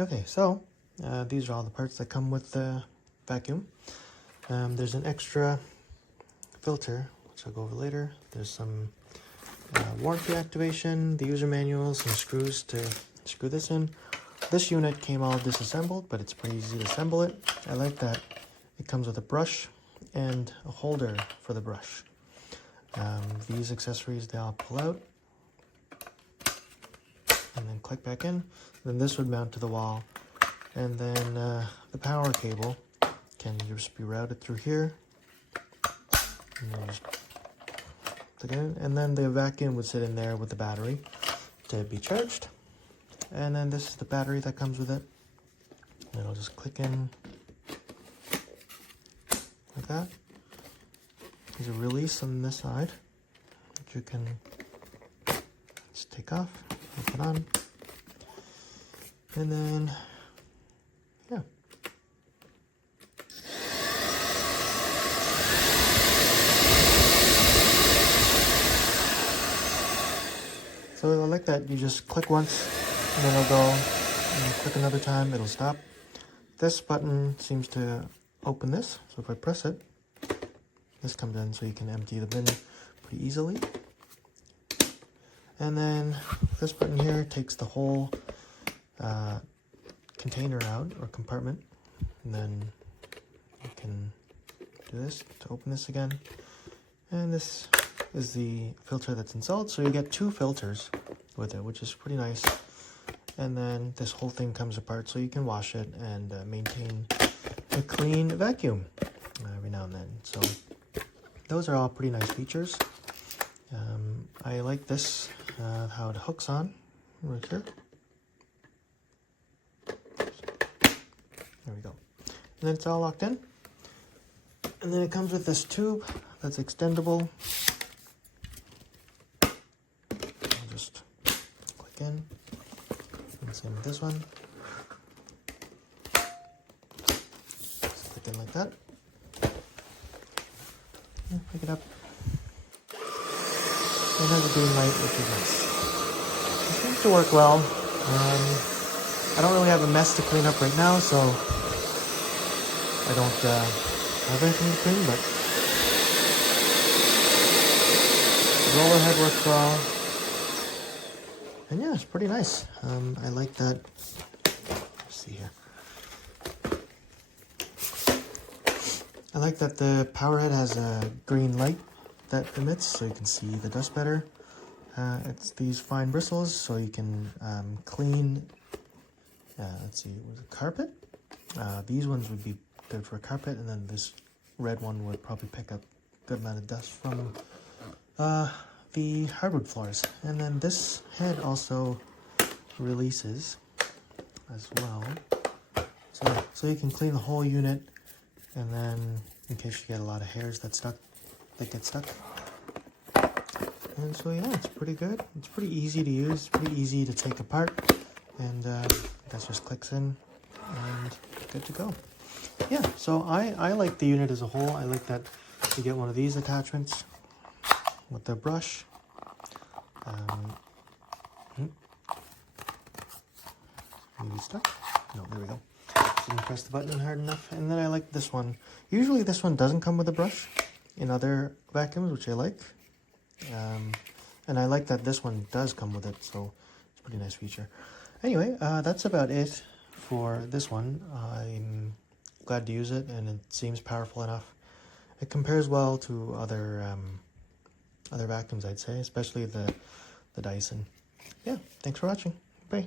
Okay, so these are all the parts that come with the vacuum. There's an extra filter, which I'll go over later. There's some warranty activation, the user manual, some screws to screw this in. This unit came all disassembled, but it's pretty easy to assemble it. I like that it comes with a brush and a holder for the brush. These accessories, they all pull out and then click back in. Then this would mount to the wall, and then the power cable can just be routed through here, and then just plug it in. And then the vacuum would sit in there with the battery to be charged. And then this is the battery that comes with it. And it'll just click in like that. There's a release on this side, which you can just take off and put on. And then, yeah. So I like that you just click once and then it'll go, and you click another time, it'll stop. This button seems to open this, so if I press it, this comes in so you can empty the bin pretty easily. And then this button here takes the whole container out, or compartment, and then you can do this to open this again. And this is the filter that's installed, so you get 2 filters with it, which is pretty nice. And then this whole thing comes apart so you can wash it and maintain a clean vacuum every now and then. So those are all pretty nice features. I like this, how it hooks on right here. There we go. And then it's all locked in. And then it comes with this tube that's extendable. I'll just click in. And same with this one. Just click in like that. And pick it up. It has a green light, which is nice. It seems to work well. I don't really have a mess to clean up right now, so I don't have anything to clean, but the roller head works well. And yeah, it's pretty nice. I like that. Let's see here. I like that the power head has a green light that emits, so you can see the dust better. It's these fine bristles, so you can clean, let's see, was it carpet? These ones would be good for a carpet, and then this red one would probably pick up a good amount of dust from the hardwood floors. And then this head also releases as well, so you can clean the whole unit, and then in case you get a lot of hairs that get stuck. And so yeah, it's pretty good. It's pretty easy to use, pretty easy to take apart, and that just clicks in and good to go. Yeah, so I like the unit as a whole. I like that you get one of these attachments with the brush. Maybe stuck? No, there we go. Didn't press the button hard enough. And then I like this one. Usually this one doesn't come with a brush in other vacuums, which I like. And I like that this one does come with it, so it's a pretty nice feature. Anyway, that's about it for this one. I'm glad to use it, and it seems powerful enough. It compares well to other vacuums, I'd say, especially the Dyson. Yeah, thanks for watching. Bye.